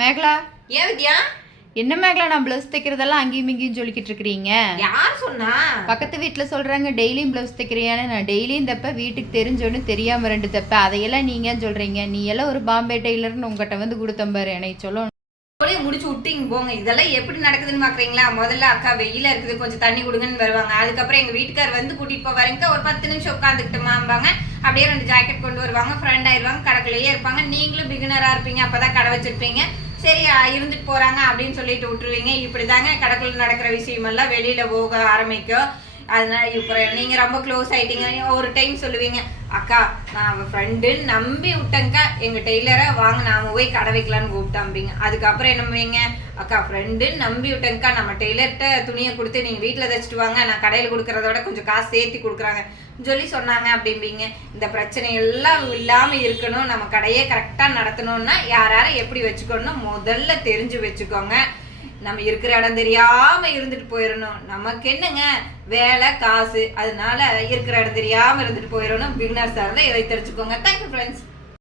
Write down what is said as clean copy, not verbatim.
மேகலா, ஏன் வித்யா? என்ன மேகலா நான் பிளவுஸ் தைக்கிறதெல்லாம் அங்கேயும் இங்கேயும் சொல்லிக்கிட்டு இருக்கிறீங்க? யார் சொன்னா? பக்கத்து வீட்டில் சொல்கிறாங்க டெய்லியும் பிளவுஸ் தைக்கிறியான்னு. நான் டெய்லியும் தைப்ப, வீட்டுக்கு தெரிஞ்சோன்னு தெரியாமல் 2 தைப்பேன். அதையெல்லாம் நீங்கள் சொல்கிறீங்க. நீ எல்லாம் ஒரு பாம்பே டெய்லர்னு உங்கள்கிட்ட வந்து கொடுத்தம்பாரு எனக்கு சொல்லணும். முடிச்சு விட்டீங்க போங்க. இதெல்லாம் எப்படி நடக்குதுன்னு பாக்குறீங்களா? முதல்ல அக்கா வெயில இருக்குது, கொஞ்சம் தண்ணி கொடுங்கன்னு வருவாங்க. அதுக்கப்புறம் எங்க வீட்டுக்கார் வந்து கூட்டிட்டு போவாருங்க. ஒரு 10 நிமிஷம் உட்காந்துக்கிட்டுமாம்பாங்க. அப்படியே 2 ஜாக்கெட் கொண்டு வருவாங்க. ஃப்ரெண்ட் ஆயிடுவாங்க. கடைக்குள்ளேயே இருப்பாங்க. நீங்களும் பிகினரா இருப்பீங்க, அப்பதான் கடை வச்சிருப்பீங்க. சரி இருந்துட்டு போறாங்க அப்படின்னு சொல்லிட்டு விட்டுருவீங்க. இப்படிதாங்க கடைக்குள்ள நடக்கிற விஷயம் எல்லாம் வெளியில போக ஆரம்பிக்கும். அதனால இப்போ நீங்க ரொம்ப க்ளோஸ் ஆயிட்டீங்க. ஒரு டைம் சொல்லுவீங்க, அக்கா நான் அவன் ஃப்ரெண்டுன்னு நம்பி விட்டேங்க்கா, எங்க டெய்லரை வாங்க நாம போய் கடை வைக்கலான்னு கூப்பிட்டாம்பிங்க. அதுக்கப்புறம் என்ன பண்ணுவீங்க, அக்கா ஃப்ரெண்டுன்னு நம்பி விட்டேங்க்கா, நம்ம டெய்லர்கிட்ட துணியை கொடுத்து நீங்க வீட்டில் தைச்சிட்டு வாங்க, நான் கடையில் கொடுக்கறத விட கொஞ்சம் காசு சேர்த்தி கொடுக்குறாங்க சொல்லி சொன்னாங்க அப்படிம்பிங்க. இந்த பிரச்சனை எல்லாம் இல்லாம இருக்கணும், நம்ம கடையே கரெக்டா நடத்தணும்னா யார் யாரை எப்படி வச்சுக்கணும் முதல்ல தெரிஞ்சு வச்சுக்கோங்க. நம்ம இருக்கிற இடம் தெரியாம இருந்துட்டு போயிடணும். நமக்கு என்னங்க வேலை காசு, அதனால இருக்கிற இடம் தெரியாம இருந்துட்டு போயிடணும். பிகினர்ஸா இருந்தா இதை தெரிஞ்சுக்கோங்க. Thank you friends.